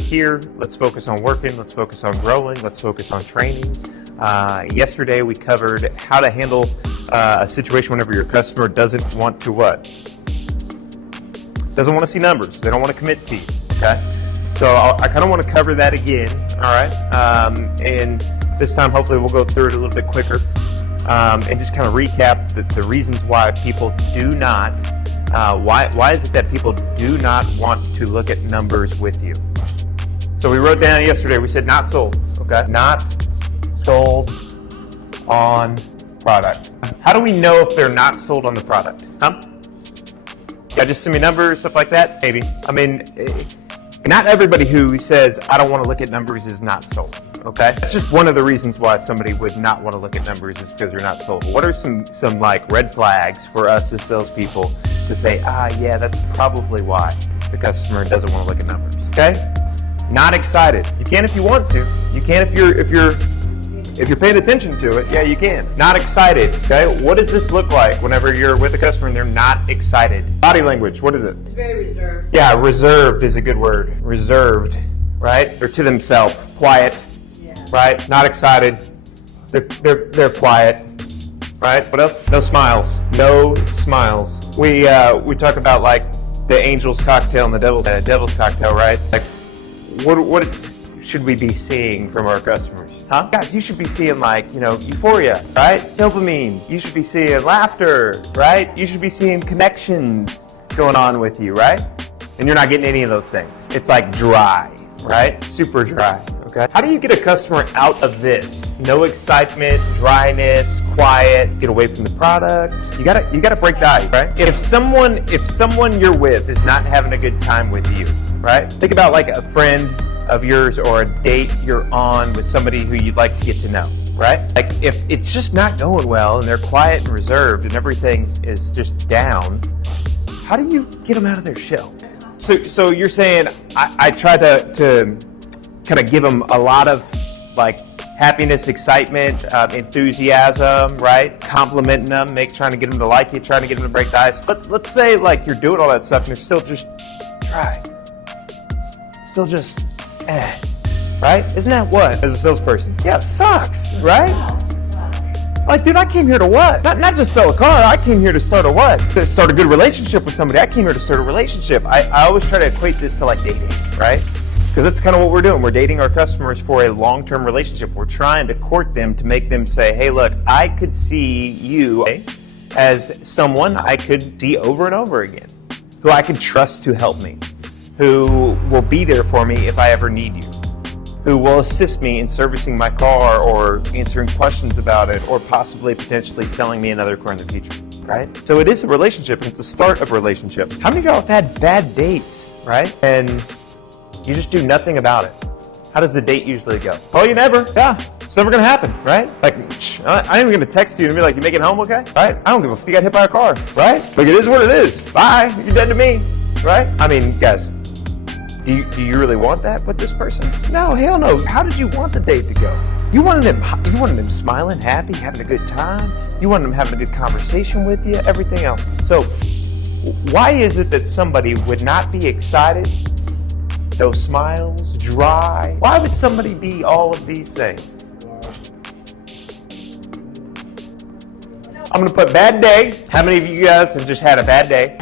Here, let's focus on working, let's focus on growing, let's focus on training. Yesterday we covered how to handle a situation whenever your customer doesn't want to what? Doesn't want to see numbers. They don't want to commit to you, okay? So I kind of want to cover that again, all right? And this time hopefully we'll go through it a little bit quicker and just kind of recap the reasons why people do not, why is it that people do not want to look at numbers with you? So we wrote down yesterday, we said not sold, okay? Not sold on product. How do we know if they're not sold on the product? Yeah, just send me numbers, stuff like that? Maybe. I mean, not everybody who says, I don't want to look at numbers is not sold, okay? That's just one of the reasons why somebody would not want to look at numbers is because they're not sold. What are some like red flags for us as salespeople to say, yeah, that's probably why the customer doesn't want to look at numbers, okay? Not excited. You can if you want to. You can if you're paying attention to it. Yeah, you can. Not excited. Okay. What does this look like whenever you're with a customer and they're not excited? Body language. What is it? It's very reserved. Yeah, reserved is a good word. Reserved, right? They're to themselves. Quiet. Yeah. Right? Not excited. They're quiet. Right? What else? No smiles. No smiles. We talk about like the angel's cocktail and the devil's cocktail, right? Like, what should we be seeing from our customers? Huh? Guys, you should be seeing like, euphoria, right? Dopamine. You should be seeing laughter, right? You should be seeing connections going on with you, right? And you're not getting any of those things. It's like dry, right? Super dry, okay? How do you get a customer out of this? No excitement, dryness, quiet, get away from the product. You gotta break the ice, right? If someone you're with is not having a good time with you, right? Think about like a friend of yours or a date you're on with somebody who you'd like to get to know, right? Like if it's just not going well and they're quiet and reserved and everything is just down, how do you get them out of their shell? So you're saying I try to kind of give them a lot of like happiness, excitement, enthusiasm, right? Complimenting them, trying to get them to like you, trying to get them to break the ice. But let's say like you're doing all that stuff and they're still just dry. Still just, right? Isn't that what, as a salesperson? Yeah, it sucks, right? Like, dude, I came here to what? Not just sell a car, I came here to start a what? To start a good relationship with somebody. I came here to start a relationship. I always try to equate this to like dating, right? Because that's kind of what we're doing. We're dating our customers for a long-term relationship. We're trying to court them to make them say, hey, look, I could see you as someone I could see over and over again, who I can trust to help me, who will be there for me if I ever need you, who will assist me in servicing my car or answering questions about it or possibly potentially selling me another car in the future, right? So it is a relationship and it's the start of a relationship. How many of y'all have had bad dates, right? And you just do nothing about it. How does the date usually go? Oh, you never? Yeah, it's never gonna happen, right? Like, I ain't gonna text you and be like, you make it home okay? Right? I don't give a f***, you got hit by a car, right? Like, it is what it is. Bye, you're dead to me, right? I mean, guys, do you really want that with this person? No, hell no. How did you want the date to go? You wanted them smiling, happy, having a good time. You wanted them having a good conversation with you, everything else. So why is it that somebody would not be excited, no smiles, dry? Why would somebody be all of these things? I'm gonna put bad day. How many of you guys have just had a bad day?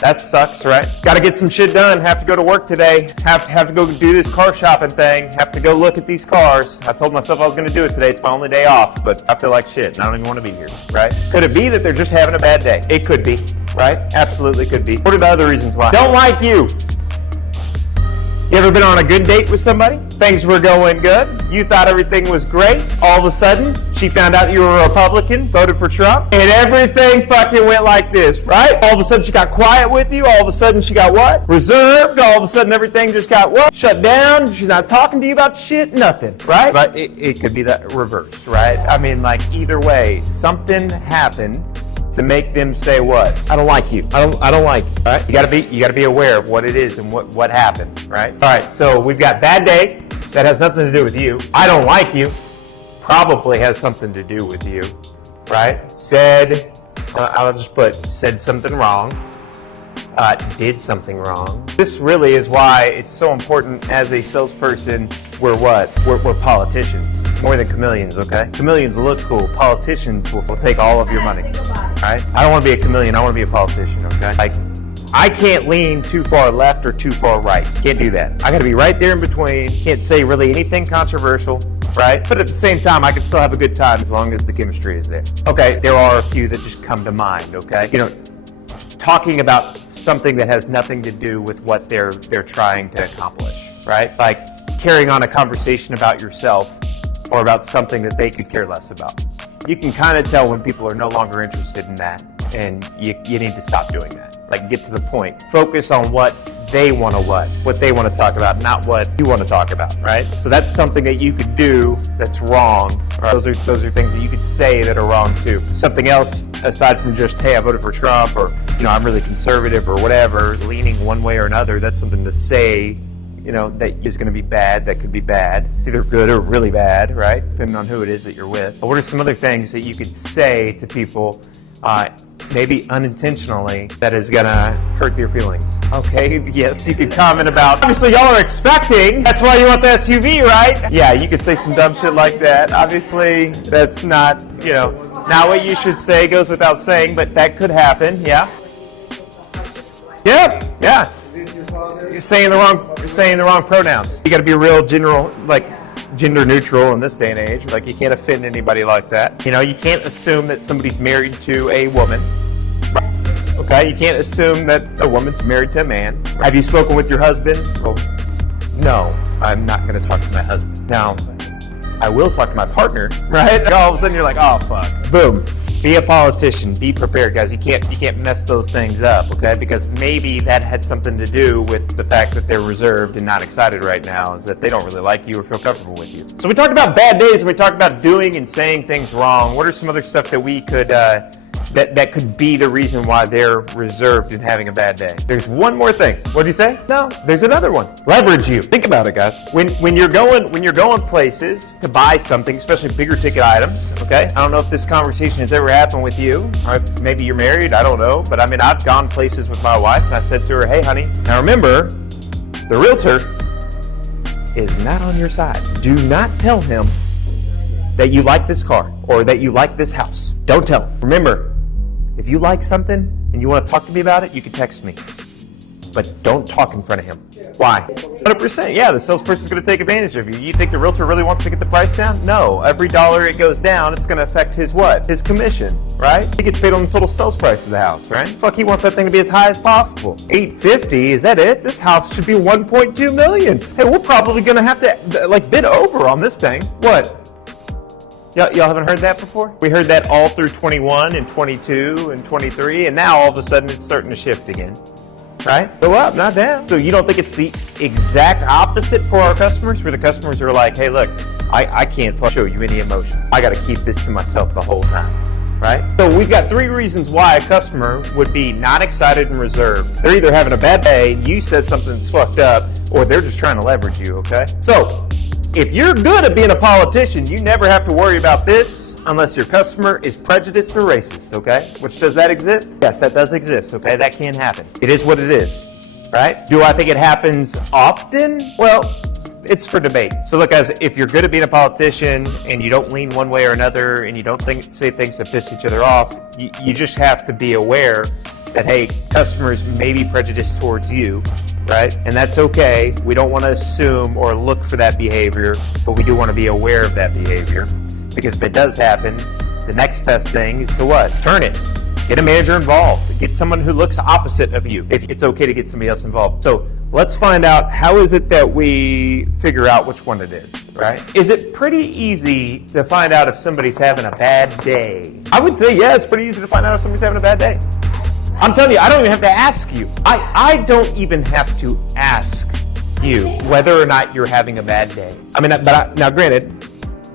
That sucks, right? Got to get some shit done. Have to go to work today. Have to go do this car shopping thing. Have to go look at these cars. I told myself I was going to do it today. It's my only day off, but I feel like shit and I don't even want to be here, right? Could it be that they're just having a bad day? It could be, right? Absolutely could be. What are the other reasons why? Don't like you. You ever been on a good date with somebody? Things were going good. You thought everything was great. All of a sudden, she found out you were a Republican, voted for Trump, and everything fucking went like this, right? All of a sudden, she got quiet with you. All of a sudden, she got what? Reserved. All of a sudden, everything just got what? Shut down. She's not talking to you about shit. Nothing, right? But it could be that reverse, right? I mean, like either way, something happened to make them say what? I don't like you. I don't like you. Right? You gotta be aware of what it is and what happened, right? All right, so we've got bad day. That has nothing to do with you. I don't like you. Probably has something to do with you, right? I'll just put said something wrong. did something wrong. This really is why it's so important as a salesperson. We're what? We're politicians. More than chameleons, okay? Chameleons look cool. Politicians will take all of your money. Right? I don't want to be a chameleon. I want to be a politician, okay? Like, I can't lean too far left or too far right. Can't do that. I got to be right there in between. Can't say really anything controversial, right? But at the same time, I can still have a good time as long as the chemistry is there. Okay, there are a few that just come to mind, okay? You know, talking about something that has nothing to do with what they're trying to accomplish, right? Like carrying on a conversation about yourself or about something that they could care less about. You can kind of tell when people are no longer interested in that, and you need to stop doing that. Like, get to the point. Focus on what they want to what they want to talk about, not what you want to talk about, right? So that's something that you could do that's wrong. Right? Those are things that you could say that are wrong too. Something else aside from just, hey, I voted for Trump, or, you know, I'm really conservative or whatever, leaning one way or another, that's something to say, you know, that is going to be bad, that could be bad. It's either good or really bad, right? Depending on who it is that you're with. But what are some other things that you could say to people, maybe unintentionally, that is gonna hurt their feelings? Okay, yes, you could comment about, obviously y'all are expecting, that's why you want the SUV, right? Yeah, you could say some dumb shit like that. Obviously, that's not, you know, not what you should say, goes without saying, but that could happen, yeah. Yeah. You're saying the wrong pronouns. You gotta be real general, like, gender neutral in this day and age. Like, you can't offend anybody like that. You know, you can't assume that somebody's married to a woman. Okay, you can't assume that a woman's married to a man. Have you spoken with your husband? Well, no, I'm not going to talk to my husband. Now, I will talk to my partner, right? All of a sudden you're like, oh fuck. Boom. Be a politician. Be prepared, guys. You can't mess those things up, okay? Because maybe that had something to do with the fact that they're reserved and not excited right now, is that they don't really like you or feel comfortable with you. So we talked about bad days, and we talked about doing and saying things wrong. What are some other stuff that we could that could be the reason why they're reserved and having a bad day? There's one more thing. What did you say? No, there's another one. Leverage you. Think about it, guys. When you're going places to buy something, especially bigger ticket items, okay? I don't know if this conversation has ever happened with you, or if maybe you're married, I don't know. But I mean, I've gone places with my wife, and I said to her, hey, honey, now remember, the realtor is not on your side. Do not tell him that you like this car or that you like this house. Don't tell him. Remember, if you like something and you want to talk to me about it, you can text me. But don't talk in front of him. Why? 100%. Yeah, the salesperson's going to take advantage of you. You think the realtor really wants to get the price down? No. Every dollar it goes down, it's going to affect his what? His commission, right? He gets paid on the total sales price of the house, right? Fuck, he wants that thing to be as high as possible. $850, is that it? This house should be $1.2 million. Hey, we're probably going to have to like bid over on this thing. What? Y'all haven't heard that before? We heard that all through 21 and 22 and 23, and now all of a sudden it's starting to shift again, right? Go up, not down. So you don't think it's the exact opposite for our customers, where the customers are like, hey, look, I can't show you any emotion. I got to keep this to myself the whole time, right? So we've got 3 reasons why a customer would be not excited and reserved. They're either having a bad day, you said something that's fucked up, or they're just trying to leverage you, okay? So if you're good at being a politician, you never have to worry about this unless your customer is prejudiced or racist, okay? Which, does that exist? Yes, that does exist, okay? That can happen. It is what it is, right? Do I think it happens often? Well, it's for debate. So look, guys, if you're good at being a politician and you don't lean one way or another and you don't say things that piss each other off, you just have to be aware that, hey, customers may be prejudiced towards you, right? And that's okay. We don't want to assume or look for that behavior, but we do want to be aware of that behavior, because if it does happen, the next best thing is to what? Turn it. Get a manager involved. Get someone who looks opposite of you, if it's okay to get somebody else involved. So let's find out, how is it that we figure out which one it is, right? Is it pretty easy to find out if somebody's having a bad day? I would say, yeah, it's pretty easy to find out if somebody's having a bad day. I'm telling you, I don't even have to ask you. I don't even have to ask you whether or not you're having a bad day. I mean, now granted,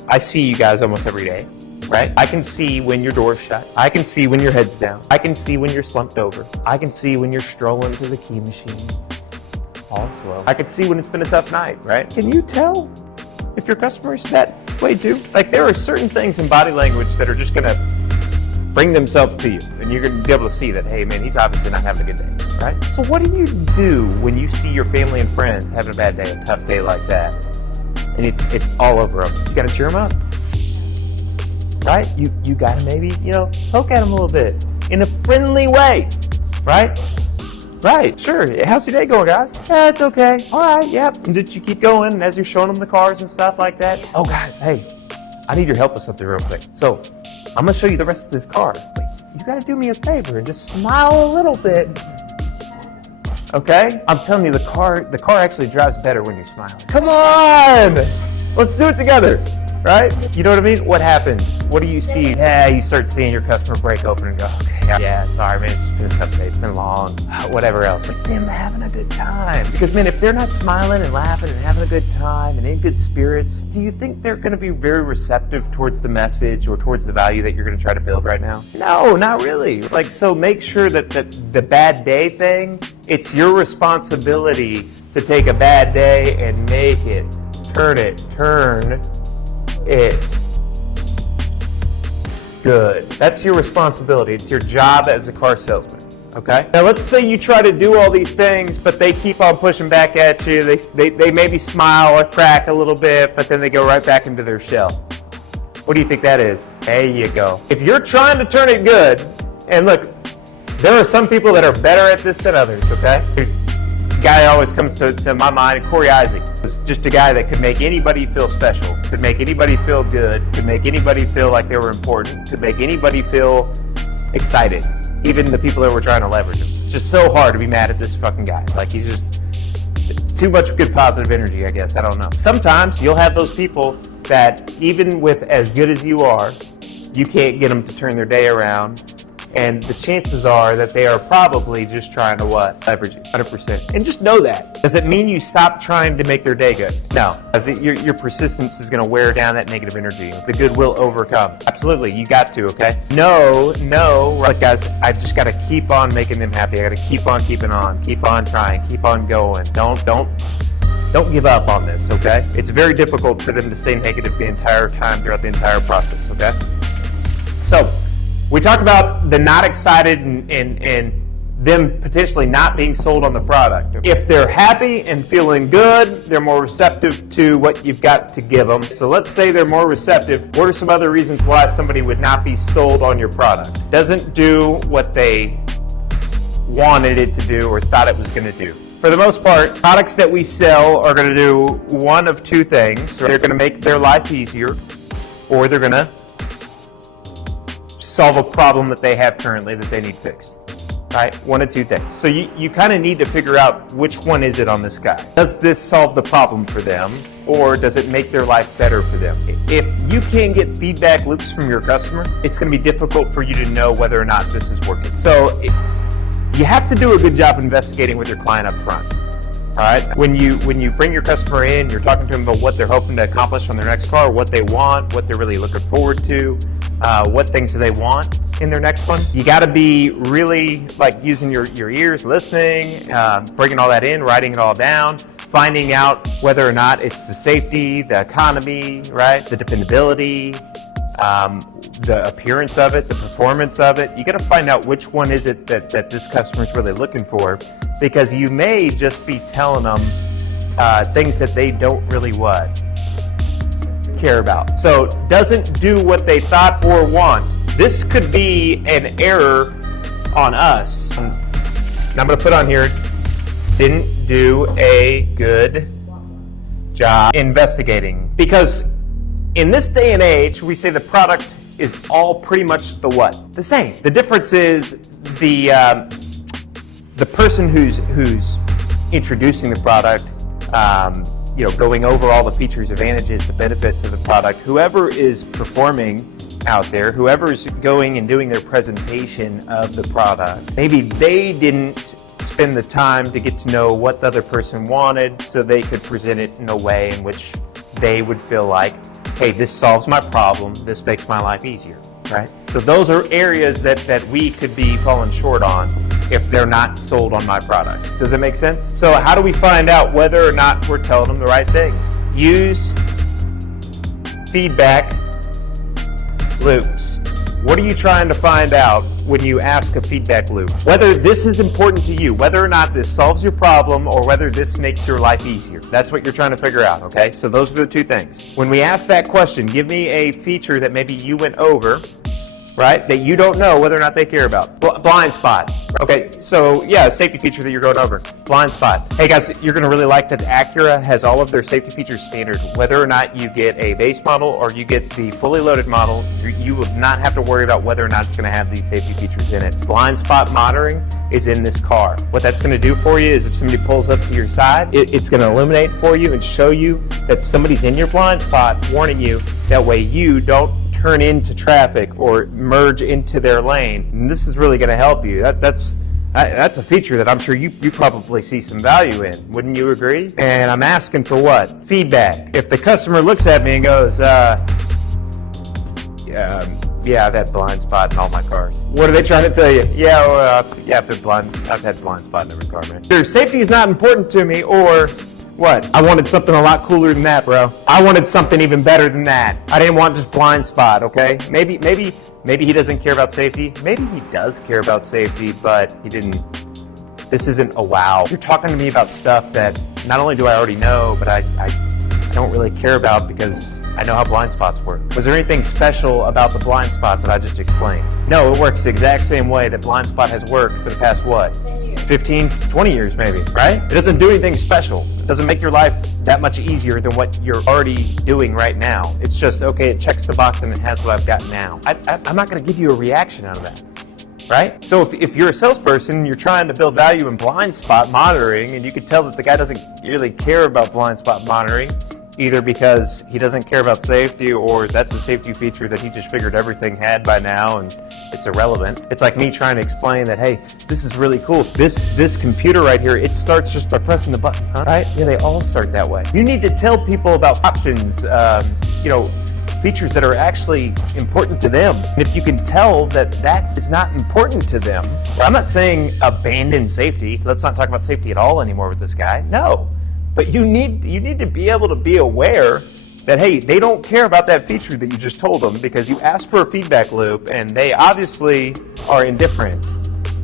I see you guys almost every day, right? I can see when your door's shut. I can see when your head's down. I can see when you're slumped over. I can see when you're strolling to the key machine, all slow. I can see when it's been a tough night, right? Can you tell if your customer's that way too? Like, there are certain things in body language that are just gonna bring themselves to you, and you're going to be able to see that, hey man, he's obviously not having a good day, right? So what do you do when you see your family and friends having a bad day, a tough day like that, and it's all over them? You got to cheer them up, right? You got to maybe, poke at them a little bit in a friendly way, right? Right, sure. How's your day going, guys? Yeah, it's okay. All right, yep. And did you keep going as you're showing them the cars and stuff like that? Oh, guys, hey, I need your help with something real quick. So I'm going to show you the rest of this car. Wait, you got to do me a favor and just smile a little bit. Okay? I'm telling you, the car actually drives better when you're smiling. Come on! Let's do it together. Right? You know what I mean? What happens? What do you see? Yeah, you start seeing your customer break open and go, okay, yeah, sorry, man, it's been a tough day, it's been long, whatever else. But them having a good time. Because, man, if they're not smiling and laughing and having a good time and in good spirits, do you think they're going to be very receptive towards the message or towards the value that you're going to try to build right now? No, not really. So make sure that the bad day thing, it's your responsibility to take a bad day and make it, turn it good. That's your responsibility. It's your job as a car salesman. Okay? Now let's say you try to do all these things, but they keep on pushing back at you. They maybe smile or crack a little bit, but then they go right back into their shell. What do you think that is? There you go. If you're trying to turn it good, and look, there are some people that are better at this than others, okay? There's a guy that always comes to my mind, Corey Isaac. Was just a guy that could make anybody feel special, could make anybody feel good, could make anybody feel like they were important, could make anybody feel excited, even the people that were trying to leverage him. It's just so hard to be mad at this fucking guy. Like, he's just too much good positive energy, I guess. I don't know. Sometimes you'll have those people that even with as good as you are, you can't get them to turn their day around. And the chances are that they are probably just trying to what? Leverage you, 100%. And just know that. Does it mean you stop trying to make their day good? No. Your persistence is going to wear down that negative energy. The good will overcome. Absolutely. You got to, okay? No. Right, guys, I just got to keep on making them happy. I got to keep on keeping on. Keep on trying. Keep on going. Don't give up on this, okay? It's very difficult for them to stay negative the entire time throughout the entire process, okay? So, we talked about the not excited and them potentially not being sold on the product. If they're happy and feeling good, they're more receptive to what you've got to give them. So let's say they're more receptive. What are some other reasons why somebody would not be sold on your product? Doesn't do what they wanted it to do or thought it was going to do. For the most part, products that we sell are going to do one of two things. They're going to make their life easier, or they're going to solve a problem that they have currently that they need fixed, right? One of two things. So you kind of need to figure out which one is it on this guy. Does this solve the problem for them, or does it make their life better for them? If you can't get feedback loops from your customer, it's going to be difficult for you to know whether or not this is working. So you have to do a good job investigating with your client up front. All right. When you bring your customer in, you're talking to them about what they're hoping to accomplish on their next car, what they want, what they're really looking forward to, what things do they want in their next one. You got to be really like using your ears, listening, bringing all that in, writing it all down, finding out whether or not it's the safety, the economy, right, the dependability, the appearance of it, the performance of it. You got to find out which one is it that this customer is really looking for, because you may just be telling them things that they don't really care about. So doesn't do what they thought or want. This could be an error on us. And I'm going to put on here, didn't do a good job investigating. Because in this day and age, we say the product is all pretty much the what? The same. The difference is the person who's introducing the product, going over all the features, advantages, the benefits of the product. Whoever is performing out there, whoever is going and doing their presentation of the product, maybe they didn't spend the time to get to know what the other person wanted, so they could present it in a way in which they would feel like, hey, this solves my problem, this makes my life easier, right? So those are areas that we could be falling short on if they're not sold on my product. Does it make sense? So how do we find out whether or not we're telling them the right things? Use feedback loops. What are you trying to find out when you ask a feedback loop? Whether this is important to you, whether or not this solves your problem, or whether this makes your life easier. That's what you're trying to figure out, okay? So those are the two things. When we ask that question, give me a feature that maybe you went over, right, that you don't know whether or not they care about. Blind spot. Okay, so yeah, a safety feature that you're going over. Blind spot. Hey guys, you're going to really like that Acura has all of their safety features standard. Whether or not you get a base model or you get the fully loaded model, you will not have to worry about whether or not it's going to have these safety features in it. Blind spot monitoring is in this car. What that's going to do for you is if somebody pulls up to your side, it's going to illuminate for you and show you that somebody's in your blind spot, warning you. That way you don't turn into traffic or merge into their lane. And this is really going to help you. That's a feature that I'm sure you probably see some value in. Wouldn't you agree? And I'm asking for what? Feedback. If the customer looks at me and goes, yeah, I've had blind spot in all my cars. What are they trying to tell you? I've had blind spot in every car, man. Either safety is not important to me, or what? I wanted something a lot cooler than that, bro. I wanted something even better than that. I didn't want just blind spot, okay? Maybe he doesn't care about safety. Maybe he does care about safety, but he didn't. This isn't a wow. You're talking to me about stuff that not only do I already know, but I don't really care about because I know how blind spots work. Was there anything special about the blind spot that I just explained? No, it works the exact same way that blind spot has worked for the past, what? 10 years. 15, 20 years maybe, right? It doesn't do anything special. It doesn't make your life that much easier than what you're already doing right now. It's just, okay, it checks the box and it has what I've got now. I'm not gonna give you a reaction out of that. Right? So if you're a salesperson, you're trying to build value in blind spot monitoring, and you can tell that the guy doesn't really care about blind spot monitoring, either because he doesn't care about safety, or that's a safety feature that he just figured everything had by now and it's irrelevant. It's like me trying to explain that, hey, this is really cool. This computer right here, it starts just by pressing the button, huh? Right? Yeah, they all start that way. You need to tell people about options, features that are actually important to them. And if you can tell that that is not important to them, I'm not saying abandon safety. Let's not talk about safety at all anymore with this guy. No. But you need to be able to be aware that, hey, they don't care about that feature that you just told them because you asked for a feedback loop and they obviously are indifferent.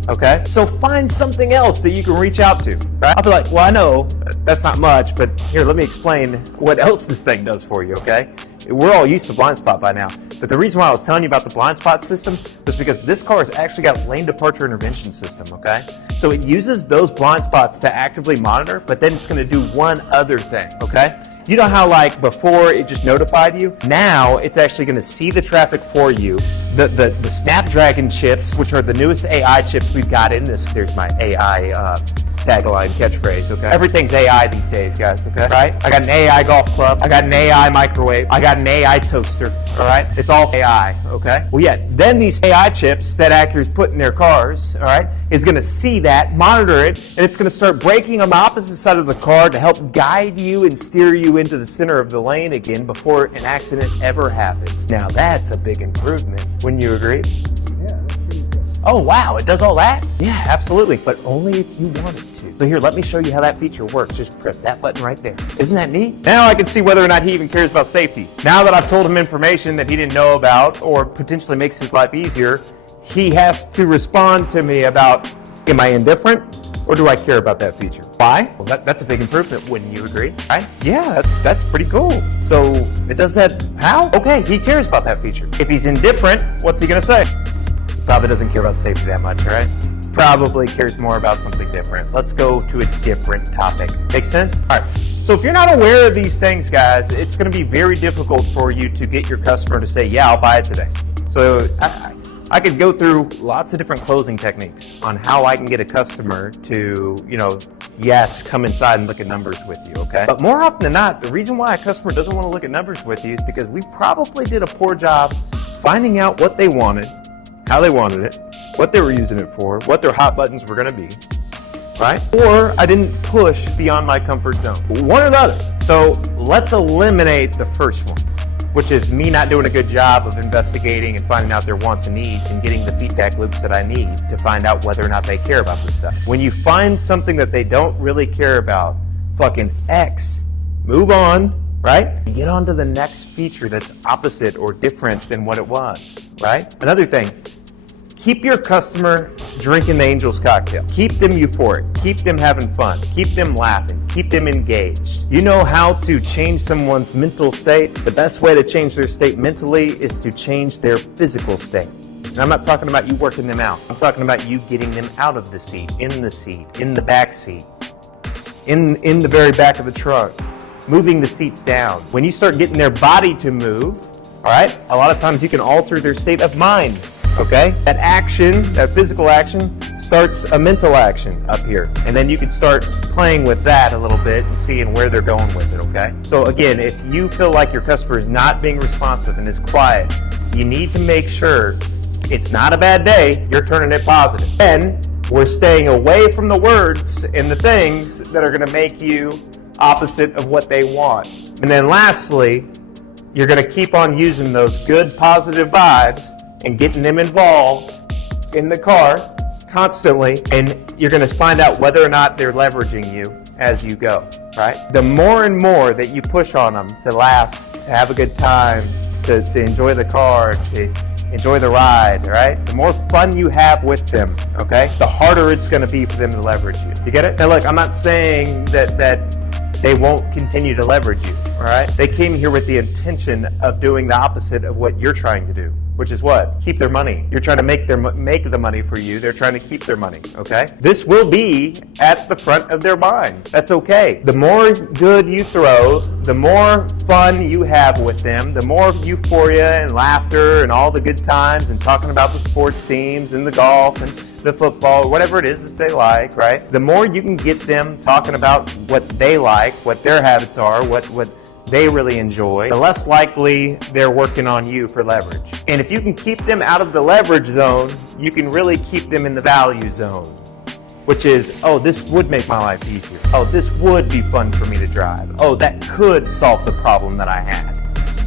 Okay? So find something else that you can reach out to. Right? I'll be like, well, I know that's not much, but here, let me explain what else this thing does for you, okay? We're all used to blind spot by now. But the reason why I was telling you about the blind spot system was because this car has actually got lane departure intervention system, okay? So it uses those blind spots to actively monitor, but then it's gonna do one other thing, okay? You know how like before it just notified you? Now it's actually gonna see the traffic for you. The Snapdragon chips, which are the newest AI chips we've got in this, there's my AI tagline catchphrase, okay? Everything's AI these days, guys, okay? Right? I got an AI golf club. I got an AI microwave. I got an AI toaster, all right? It's all AI, okay? Well, yeah, then these AI chips that Acura's put in their cars, all right, is gonna see that, monitor it, and it's gonna start braking on the opposite side of the car to help guide you and steer you into the center of the lane again before an accident ever happens. Now that's a big improvement. Wouldn't you agree? Oh, wow, it does all that? Yeah, absolutely, but only if you want it to. So here, let me show you how that feature works. Just press that button right there. Isn't that neat? Now I can see whether or not he even cares about safety. Now that I've told him information that he didn't know about or potentially makes his life easier, he has to respond to me about, am I indifferent or do I care about that feature? Why? Well, that's a big improvement, wouldn't you agree? Right? Yeah, that's pretty cool. So it does that how? Okay, he cares about that feature. If he's indifferent, what's he gonna say? Probably doesn't care about safety that much, right? Probably cares more about something different. Let's go to a different topic. Make sense? All right. So if you're not aware of these things, guys, it's going to be very difficult for you to get your customer to say, yeah, I'll buy it today. So I could go through lots of different closing techniques on how I can get a customer to, yes, come inside and look at numbers with you, okay? But more often than not, the reason why a customer doesn't want to look at numbers with you is because we probably did a poor job finding out what they wanted, how they wanted it, what they were using it for, what their hot buttons were gonna be, right? Or I didn't push beyond my comfort zone. One or the other. So let's eliminate the first one, which is me not doing a good job of investigating and finding out their wants and needs and getting the feedback loops that I need to find out whether or not they care about this stuff. When you find something that they don't really care about, fucking X, move on, right? Get on to the next feature that's opposite or different than what it was. right? Another thing, keep your customer drinking the Angel's cocktail. Keep them euphoric. Keep them having fun. Keep them laughing. Keep them engaged. You know how to change someone's mental state? The best way to change their state mentally is to change their physical state. And I'm not talking about you working them out. I'm talking about you getting them out of the seat, in the back seat, in the very back of the trunk, moving the seats down. When you start getting their body to move, all right, a lot of times you can alter their state of mind. Okay? That action, that physical action, starts a mental action up here. And then you can start playing with that a little bit and seeing where they're going with it, okay? So again, if you feel like your customer is not being responsive and is quiet, you need to make sure it's not a bad day, you're turning it positive. Then we're staying away from the words and the things that are gonna make you opposite of what they want. And then lastly, you're gonna keep on using those good positive vibes and getting them involved in the car constantly, and you're going to find out whether or not they're leveraging you as you go, right? The more and more that you push on them to laugh, to have a good time, to enjoy the car, to enjoy the ride, right? The more fun you have with them, okay? The harder it's going to be for them to leverage you. You get it? Now look, I'm not saying that they won't continue to leverage you, all right? They came here with the intention of doing the opposite of what you're trying to do, which is what? Keep their money. You're trying to make the money for you. They're trying to keep their money, okay? This will be at the front of their mind. That's okay. The more good you throw, the more fun you have with them, the more euphoria and laughter and all the good times and talking about the sports teams and the golf and the football, whatever it is that they like, right? The more you can get them talking about what they like, what their habits are, what they really enjoy, the less likely they're working on you for leverage. And if you can keep them out of the leverage zone, you can really keep them in the value zone, which is, oh, this would make my life easier. Oh, this would be fun for me to drive. Oh, that could solve the problem that I had,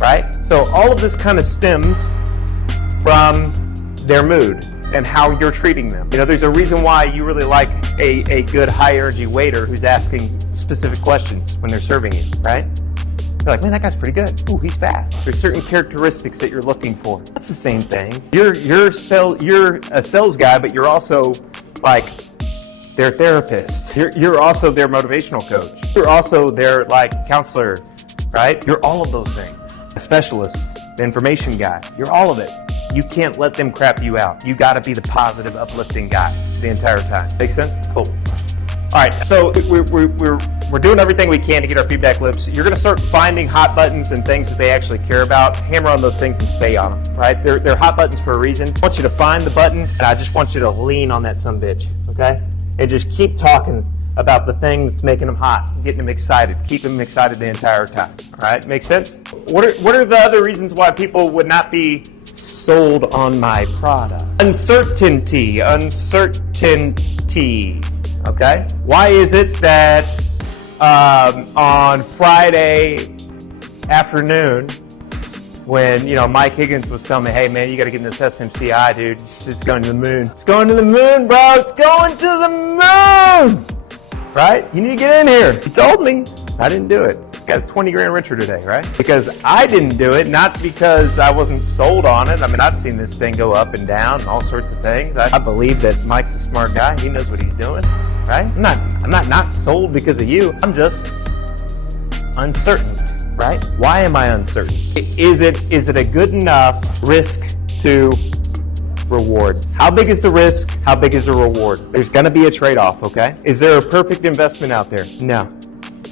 right? So all of this kind of stems from their mood and how you're treating them. You know, there's a reason why you really like a good high energy waiter who's asking specific questions when they're serving you, right? You're like, man, that guy's pretty good. Ooh, he's fast. There's certain characteristics that you're looking for. That's the same thing. You're a sales guy, but you're also like their therapist. You're also their motivational coach. You're also their like counselor, right? You're all of those things. A specialist, the information guy. You're all of it. You can't let them crap you out. You got to be the positive, uplifting guy the entire time. Make sense? Cool. All right, so we're doing everything we can to get our feedback loops. You're going to start finding hot buttons and things that they actually care about. Hammer on those things and stay on them, right? They're hot buttons for a reason. I want you to find the button, and I just want you to lean on that sumbitch, okay? And just keep talking about the thing that's making them hot, getting them excited, keeping them excited the entire time, all right? Make sense? What are the other reasons why people would not be sold on my product? Uncertainty. Okay? Why is it that on Friday afternoon, when Mike Higgins was telling me, hey man, you got to get in this SMCI, dude. It's going to the moon. It's going to the moon, bro. It's going to the moon. Right? You need to get in here. He told me. I didn't do it. This guy's 20 grand richer today, right? Because I didn't do it, not because I wasn't sold on it. I mean, I've seen this thing go up and down and all sorts of things. I believe that Mike's a smart guy. He knows what he's doing, right? I'm not sold because of you. I'm just uncertain, right? Why am I uncertain? Is it a good enough risk to reward? How big is the risk? How big is the reward? There's going to be a trade-off, okay? Is there a perfect investment out there? No.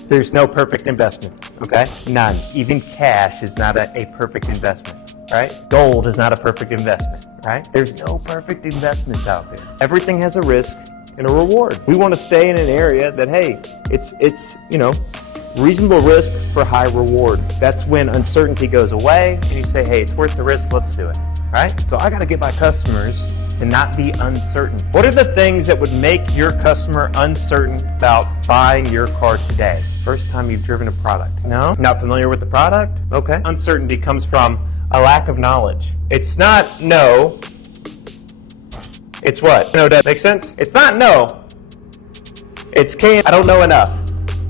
There's no perfect investment, okay? None. Even cash is not a perfect investment, right? Gold is not a perfect investment, right? There's no perfect investments out there. Everything has a risk and a reward. We want to stay in an area that, hey, it's reasonable risk for high reward. That's when uncertainty goes away and you say, hey, it's worth the risk, let's do it, right? So I got to get my customers to not be uncertain. What are the things that would make your customer uncertain about buying your car today? First time you've driven a product. No? Not familiar with the product? Okay. Uncertainty comes from a lack of knowledge. It's not no. It's what? No, that makes sense? It's not no. It's I don't know enough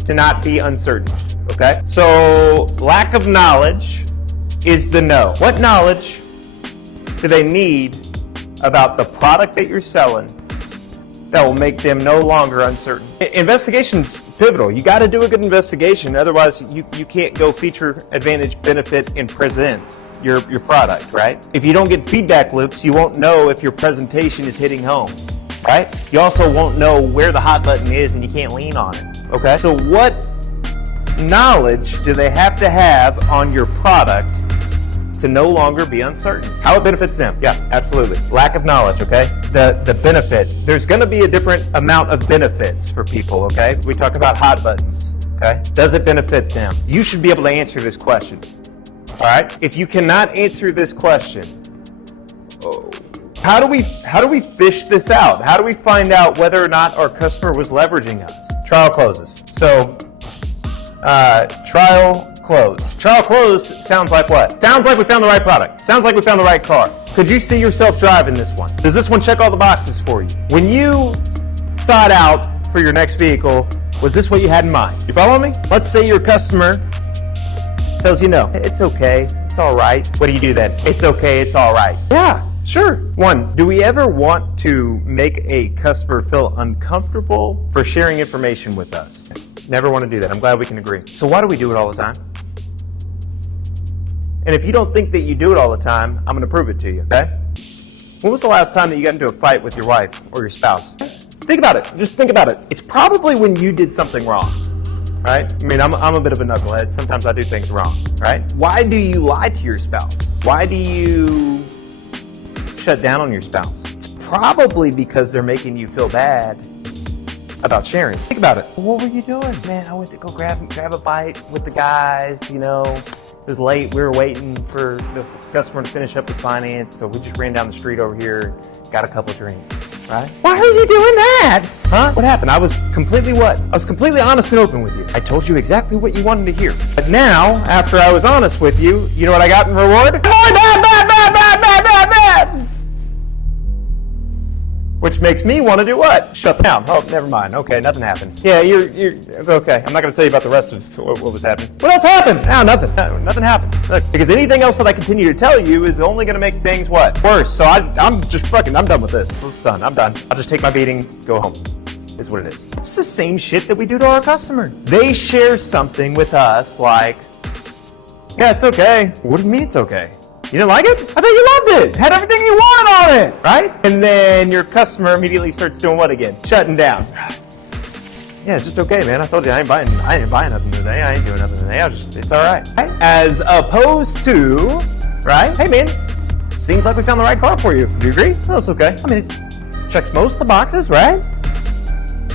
to not be uncertain. Okay? So lack of knowledge is the no. What knowledge do they need about the product that you're selling that will make them no longer uncertain? Investigation's pivotal. You got to do a good investigation. Otherwise, you can't go feature, advantage, benefit, and present your product, right? If you don't get feedback loops, you won't know if your presentation is hitting home, right? You also won't know where the hot button is and you can't lean on it, okay? So what knowledge do they have to have on your product to no longer be uncertain? How it benefits them? Yeah, absolutely. Lack of knowledge, okay? The benefit. There's gonna be a different amount of benefits for people, okay? We talk about hot buttons, okay? Does it benefit them? You should be able to answer this question, all right? If you cannot answer this question, how do we fish this out? How do we find out whether or not our customer was leveraging us? Trial closes. So, trial close. Trial close sounds like what? Sounds like we found the right product. Sounds like we found the right car. Could you see yourself driving this one? Does this one check all the boxes for you? When you sought out for your next vehicle, was this what you had in mind? You follow me? Let's say your customer tells you no. It's okay. It's all right. What do you do then? It's okay. It's all right. Yeah, sure. One, do we ever want to make a customer feel uncomfortable for sharing information with us? Never want to do that. I'm glad we can agree. So why do we do it all the time? And if you don't think that you do it all the time, I'm going to prove it to you, okay? When was the last time that you got into a fight with your wife or your spouse? Think about it. Just think about it. It's probably when you did something wrong, right? I mean, I'm a bit of a knucklehead. Sometimes I do things wrong, right? Why do you lie to your spouse? Why do you shut down on your spouse? It's probably because they're making you feel bad about sharing. Think about it. What were you doing? Man, I went to go grab a bite with the guys, you know. It was late. We were waiting for the customer to finish up with finance, so we just ran down the street over here, got a couple drinks, right? Why are you doing that? Huh? What happened? I was completely what? I was completely honest and open with you. I told you exactly what you wanted to hear. But now, after I was honest with you, you know what I got in reward? Which makes me want to do what? Shut down. Oh, never mind. Okay, nothing happened. Yeah, you're okay. I'm not going to tell you about the rest of what was happening. What else happened? No, nothing. No, nothing happened. Look, because anything else that I continue to tell you is only going to make things what? Worse. So I'm done with this. It's done. I'm done. I'll just take my beating, go home. Is what it is. It's the same shit that we do to our customer. They share something with us like, yeah, it's okay. What do you mean it's okay? You didn't like it? I thought you loved it. Had everything you wanted on it, right? And then your customer immediately starts doing what again? Shutting down. Yeah, it's just okay, man. I told you I ain't buying nothing today. I ain't doing nothing today. It's all right. As opposed to, right? Hey, man, seems like we found the right car for you. Do you agree? No, it's okay. I mean, it checks most of the boxes, right?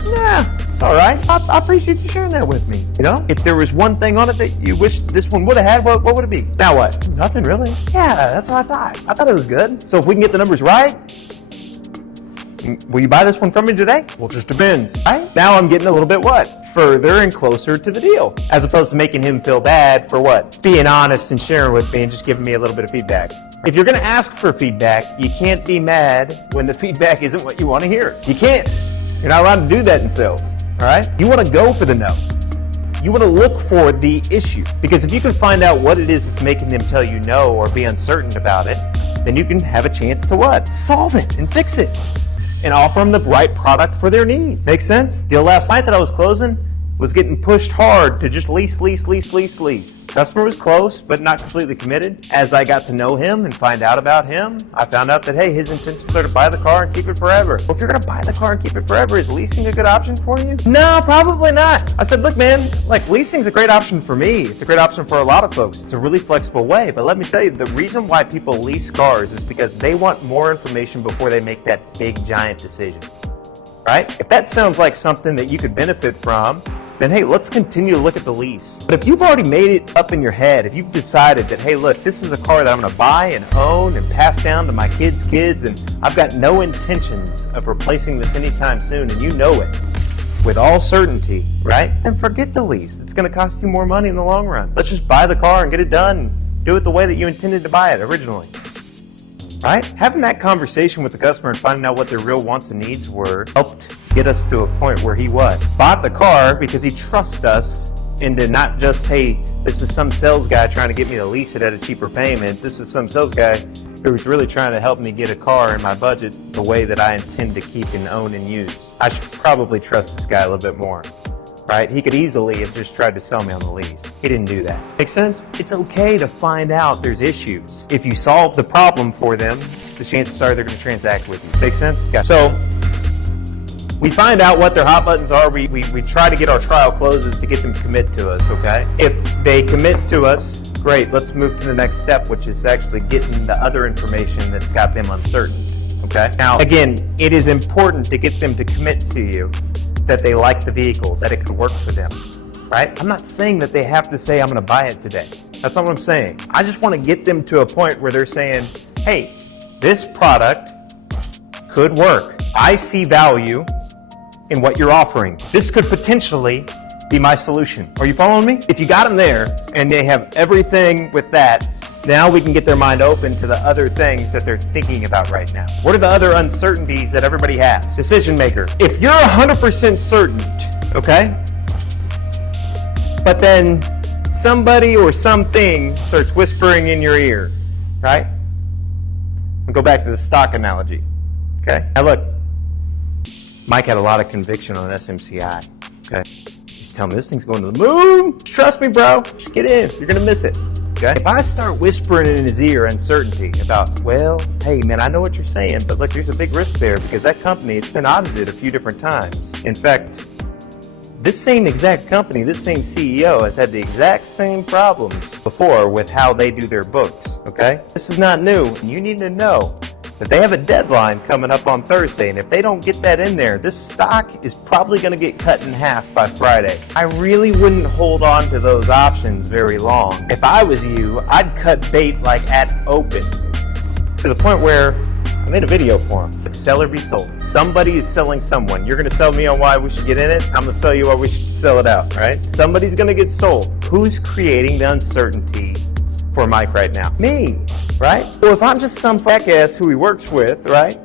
Yeah. It's all right. I appreciate you sharing that with me. You know, if there was one thing on it that you wish this one would have had, what would it be? Now what? Nothing really. Yeah, that's what I thought. I thought it was good. So if we can get the numbers right, will you buy this one from me today? Well, it just depends. Right? Now I'm getting a little bit what? Further and closer to the deal. As opposed to making him feel bad for what? Being honest and sharing with me and just giving me a little bit of feedback. If you're going to ask for feedback, you can't be mad when the feedback isn't what you want to hear. You can't. You're not allowed to do that in sales. All right? You want to go for the no. You want to look for the issue. Because if you can find out what it is that's making them tell you no or be uncertain about it, then you can have a chance to what? Solve it and fix it. And offer them the right product for their needs. Make sense? Deal last night that I was closing was getting pushed hard to just lease. Customer was close, but not completely committed. As I got to know him and find out about him, I found out that, hey, his intentions are to buy the car and keep it forever. Well, if you're going to buy the car and keep it forever, is leasing a good option for you? No, probably not. I said, look, man, like leasing's a great option for me. It's a great option for a lot of folks. It's a really flexible way. But let me tell you, the reason why people lease cars is because they want more information before they make that big, giant decision. Right? If that sounds like something that you could benefit from, then hey, let's continue to look at the lease. But if you've already made it up in your head, if you've decided that, hey, look, this is a car that I'm going to buy and own and pass down to my kids' kids, and I've got no intentions of replacing this anytime soon, and you know it with all certainty, right? Then forget the lease. It's going to cost you more money in the long run. Let's just buy the car and get it done. Do it the way that you intended to buy it originally. Right? Having that conversation with the customer and finding out what their real wants and needs were helped get us to a point where he what? Bought the car because he trusts us into not just, hey, this is some sales guy trying to get me to lease it at a cheaper payment. This is some sales guy who's really trying to help me get a car in my budget the way that I intend to keep and own and use. I should probably trust this guy a little bit more, right? He could easily have just tried to sell me on the lease. He didn't do that. Make sense? It's okay to find out there's issues. If you solve the problem for them, the chances are they're going to transact with you. Make sense? Gotcha. So we find out what their hot buttons are. We try to get our trial closes to get them to commit to us, okay? If they commit to us, great. Let's move to the next step, which is actually getting the other information that's got them uncertain, okay? Now, again, it is important to get them to commit to you that they like the vehicle, that it could work for them, right? I'm not saying that they have to say, I'm gonna buy it today. That's not what I'm saying. I just wanna get them to a point where they're saying, hey, this product could work. I see value in what you're offering. This could potentially be my solution. Are you following me? If you got them there and they have everything with that, now we can get their mind open to the other things that they're thinking about right now. What are the other uncertainties that everybody has? Decision maker. If you're 100% certain, okay, but then somebody or something starts whispering in your ear, right? I'll go back to the stock analogy, okay? Now look, Mike had a lot of conviction on SMCI, okay? He's telling me this thing's going to the moon. Trust me, bro. Just get in. You're going to miss it. Okay? If I start whispering in his ear uncertainty about, well, hey, man, I know what you're saying, but look, there's a big risk there because that company, it's been audited a few different times. In fact, this same exact company, this same CEO has had the exact same problems before with how they do their books, okay? This is not new. You need to know that they have a deadline coming up on Thursday, and if they don't get that in there, this stock is probably going to get cut in half by Friday. I really wouldn't hold on to those options very long. If I was you, I'd cut bait like at open, to the point where I made a video for them. Like, sell or be sold. Somebody is selling someone. You're going to sell me on why we should get in it. I'm going to sell you why we should sell it out, right? Somebody's going to get sold. Who's creating the uncertainty for Mike right now? Me, right? Well, if I'm just some jackass who he works with, right?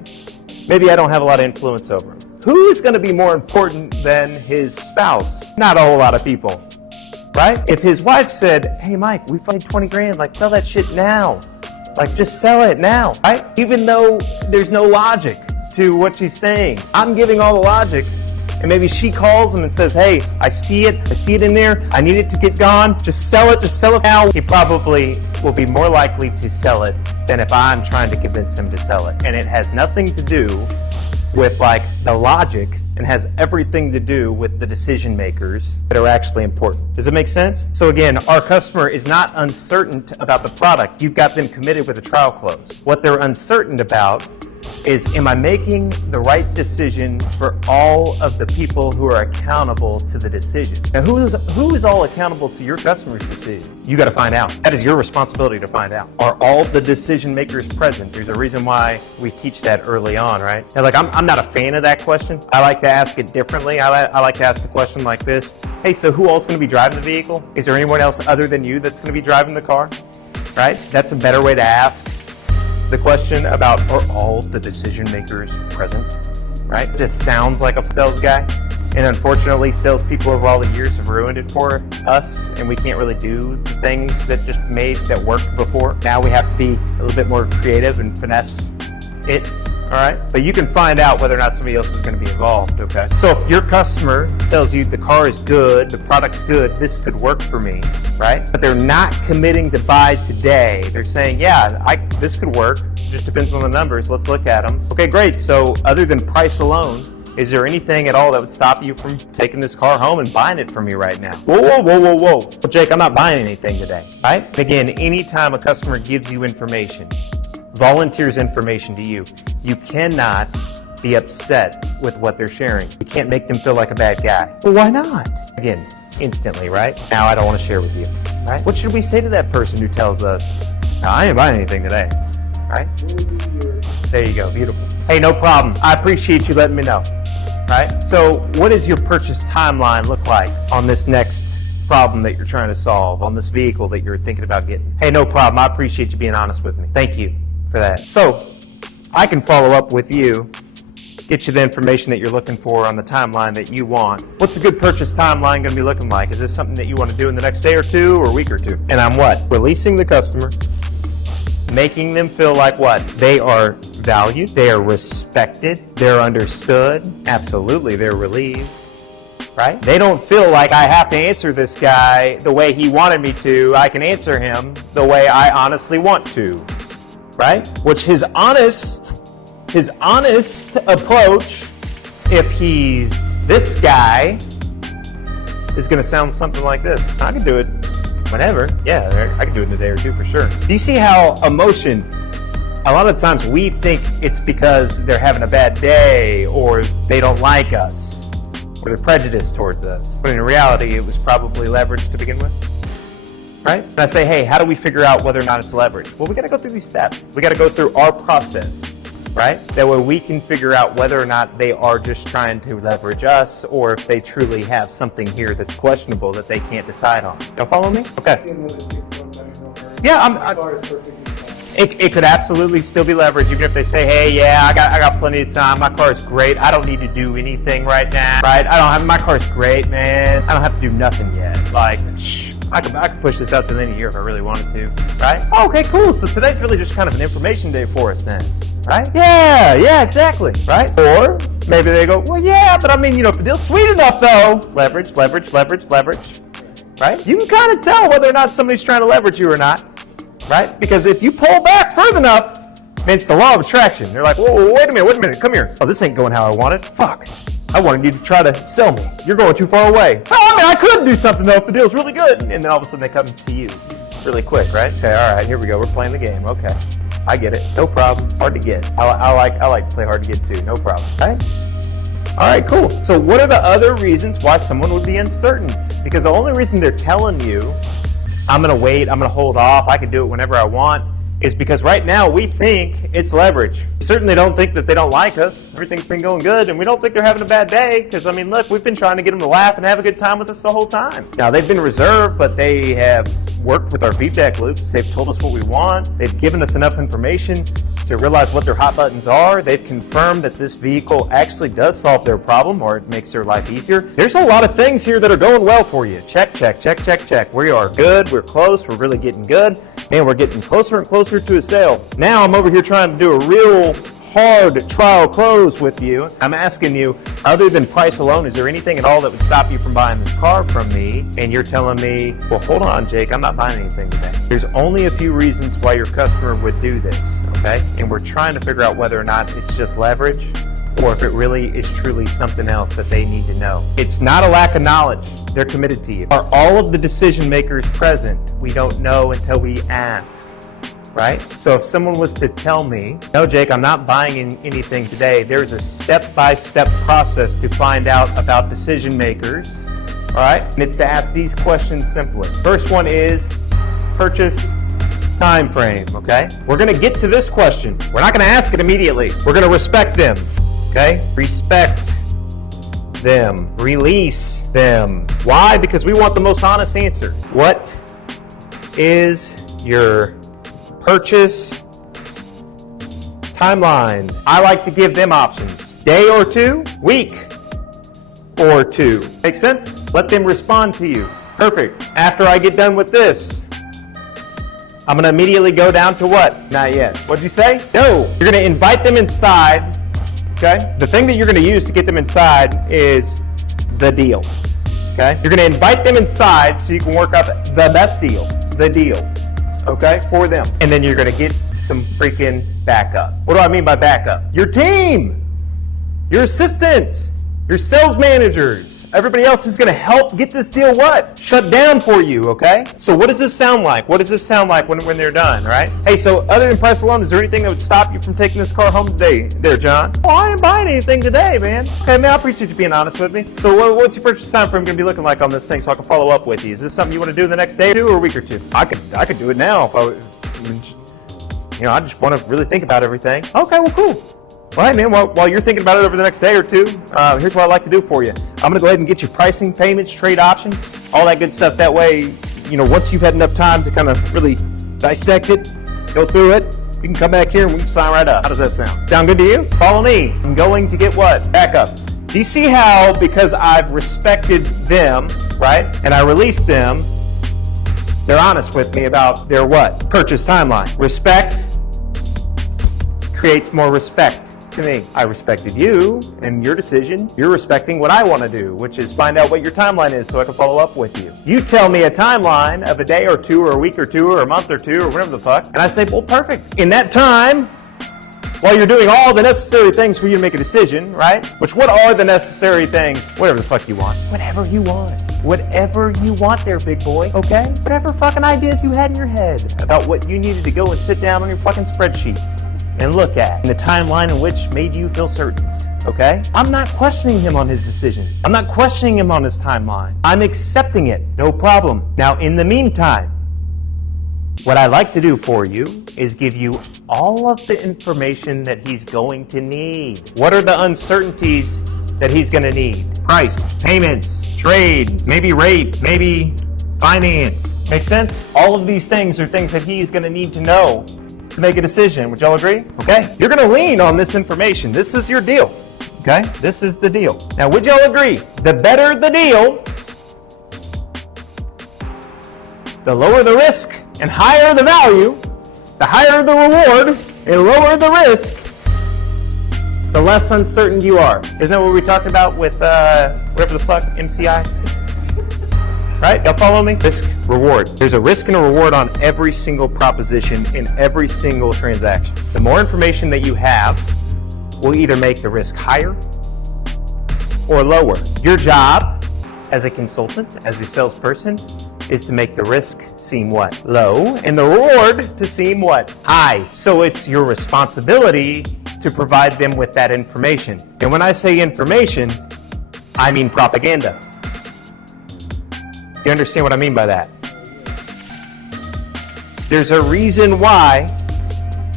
Maybe I don't have a lot of influence over him. Who is going to be more important than his spouse? Not a whole lot of people, right? If his wife said, hey, Mike, we made 20 grand, like sell that shit now. Like just sell it now, right? Even though there's no logic to what she's saying. I'm giving all the logic. And maybe she calls him and says, hey, I see it in there, I need it to get gone, just sell it now. He probably will be more likely to sell it than if I'm trying to convince him to sell it. And it has nothing to do with like the logic and has everything to do with the decision makers that are actually important. Does it make sense? So again, our customer is not uncertain about the product. You've got them committed with a trial close. What they're uncertain about is, am I making the right decision for all of the people who are accountable to the decision? Now, who is all accountable to your customer's decision? You got to find out. That is your responsibility to find out. Are all the decision makers present? There's a reason why we teach that early on, right? Now, like, I'm not a fan of that question. I like to ask it differently. I like to ask the question like this. Hey, so who else is going to be driving the vehicle? Is there anyone else other than you that's going to be driving the car? Right? That's a better way to ask the question about, are all the decision makers present, right? It just sounds like a sales guy. And unfortunately, salespeople over all the years have ruined it for us, and we can't really do the things that worked before. Now we have to be a little bit more creative and finesse it, all right? But you can find out whether or not somebody else is going to be involved, okay? So if your customer tells you the car is good, the product's good, this could work for me, right? But they're not committing to buy today. They're saying, yeah, this could work. Just depends on the numbers. Let's look at them. Okay, great. So other than price alone, is there anything at all that would stop you from taking this car home and buying it from me right now? Whoa. Well, Jake, I'm not buying anything today, right? Again, anytime a customer gives you information, volunteers information to you, you cannot be upset with what they're sharing. You can't make them feel like a bad guy. Well, why not? Again, instantly, right? Now I don't want to share with you, right? What should we say to that person who tells us, I ain't buying anything today, right? There you go, beautiful. Hey, no problem. I appreciate you letting me know, right? So what does your purchase timeline look like on this next problem that you're trying to solve, on this vehicle that you're thinking about getting? Hey, no problem. I appreciate you being honest with me. Thank you for that. So I can follow up with you, get you the information that you're looking for on the timeline that you want. What's a good purchase timeline going to be looking like? Is this something that you want to do in the next day or two or week or two? And I'm what? Releasing the customer, making them feel like what? They are valued, they are respected, they're understood. Absolutely, they're relieved, right? They don't feel like I have to answer this guy the way he wanted me to. I can answer him the way I honestly want to, right? Which his honest approach, if he's this guy, is going to sound something like this. I can do it whenever. Yeah, I can do it in a day or two for sure. Do you see how emotion, a lot of times we think it's because they're having a bad day or they don't like us or they're prejudiced towards us. But in reality, it was probably leverage to begin with, right? And I say, hey, how do we figure out whether or not it's leverage? Well, we got to go through these steps. We got to go through our process, right? That way we can figure out whether or not they are just trying to leverage us or if they truly have something here that's questionable that they can't decide on. Y'all follow me? Okay. Yeah, it could absolutely still be leverage, even if they say, hey, yeah, I got plenty of time. My car is great. I don't need to do anything right now, right? My car's great, man. I don't have to do nothing yet. Like, I could push this out to the end of the year if I really wanted to, right? Oh, okay, cool. So today's really just kind of an information day for us then, right? Yeah, exactly, right? Or maybe they go, well, yeah, but I mean, if the deal's sweet enough though, leverage, right? You can kind of tell whether or not somebody's trying to leverage you or not, right? Because if you pull back further enough, it's the law of attraction. They're like, whoa, wait a minute, come here. Oh, this ain't going how I wanted. Fuck. I wanted you to try to sell me. You're going too far away. Oh, I mean, I could do something though if the deal's really good. And then all of a sudden they come to you really quick, right? Okay, all right, here we go. We're playing the game. Okay, I get it. No problem. Hard to get. I like to play hard to get too. No problem. Right? All right, cool. So what are the other reasons why someone would be uncertain? Because the only reason they're telling you, I'm going to wait, I'm going to hold off, I can do it whenever I want, is because right now we think it's leverage. We certainly don't think that they don't like us. Everything's been going good, and we don't think they're having a bad day, because, I mean, look, we've been trying to get them to laugh and have a good time with us the whole time. Now, they've been reserved, but they have worked with our feedback loops. They've told us what we want. They've given us enough information to realize what their hot buttons are. They've confirmed that this vehicle actually does solve their problem, or it makes their life easier. There's a lot of things here that are going well for you. Check. We are good. We're close. We're really getting good. Man, we're getting closer and closer to a sale. Now I'm over here trying to do a real hard trial close with you. I'm asking you, other than price alone, is there anything at all that would stop you from buying this car from me? And you're telling me, well, hold on, Jake, I'm not buying anything today. There's only a few reasons why your customer would do this, okay? And we're trying to figure out whether or not it's just leverage or if it really is truly something else that they need to know. It's not a lack of knowledge. They're committed to you. Are all of the decision makers present? We don't know until we ask, right? So if someone was to tell me, no, Jake, I'm not buying anything today, there's a step-by-step process to find out about decision makers, all right? And it's to ask these questions simply. First one is purchase time frame, okay? We're gonna get to this question. We're not gonna ask it immediately. We're gonna respect them. Okay? Respect them. Release them. Why? Because we want the most honest answer. What is your purchase timeline? I like to give them options. Day or two, week or two. Make sense? Let them respond to you. Perfect. After I get done with this, I'm going to immediately go down to what? Not yet. What'd you say? No. You're going to invite them inside. Okay? The thing that you're going to use to get them inside is the deal. Okay? You're going to invite them inside so you can work up the best deal. The deal. Okay? For them. And then you're going to get some freaking backup. What do I mean by backup? Your team. Your assistants. Your sales managers. Everybody else who's going to help get this deal what? Shut down for you, okay? So what does this sound like? What does this sound like when they're done, right? Hey, so other than price alone, is there anything that would stop you from taking this car home today there, John? Oh, I ain't buying anything today, man. Okay, man, I appreciate you being honest with me. So what's your purchase time frame going to be looking like on this thing so I can follow up with you? Is this something you want to do the next day or two or a week or two? I could do it now if I just want to really think about everything. Okay, well, cool. All right, man, while you're thinking about it over the next day or two, here's what I'd like to do for you. I'm going to go ahead and get you pricing, payments, trade options, all that good stuff. That way, once you've had enough time to kind of really dissect it, go through it, you can come back here and we can sign right up. How does that sound? Sound good to you? Follow me. I'm going to get what? Backup. Do you see how, because I've respected them, right, and I released them, They're honest with me about their what? Purchase timeline. Respect creates more respect to me. I respected you and your decision. You're respecting what I want to do, which is find out what your timeline is so I can follow up with you. You tell me a timeline of a day or two or a week or two or a month or two or whatever the fuck, and I say, well, perfect. In that time, while you're doing all the necessary things for you to make a decision, right? Which, what are the necessary things? Whatever the fuck you want. Whatever you want. Whatever you want there, big boy, okay? Whatever fucking ideas you had in your head about what you needed to go and sit down on your fucking spreadsheets and look at, in the timeline in which made you feel certain, okay? I'm not questioning him on his decision. I'm not questioning him on his timeline. I'm accepting it, no problem. Now, in the meantime, what I like to do for you is give you all of the information that he's going to need. What are the uncertainties that he's going to need? Price, payments, trade, maybe rate, maybe finance. Make sense? All of these things are things that he's going to need to know to make a decision. Would y'all agree? Okay? You're going to lean on this information. This is your deal. Okay? This is the deal. Now, would y'all agree? The better the deal, the lower the risk and higher the value, the higher the reward and lower the risk, the less uncertain you are. Isn't that what we talked about with whatever the fuck, MCI? Right? Y'all follow me? Risk, reward. There's a risk and a reward on every single proposition in every single transaction. The more information that you have will either make the risk higher or lower. Your job as a consultant, as a salesperson, is to make the risk seem what? Low, and the reward to seem what? High. So it's your responsibility to provide them with that information. And when I say information, I mean propaganda. You understand what I mean by that? There's a reason why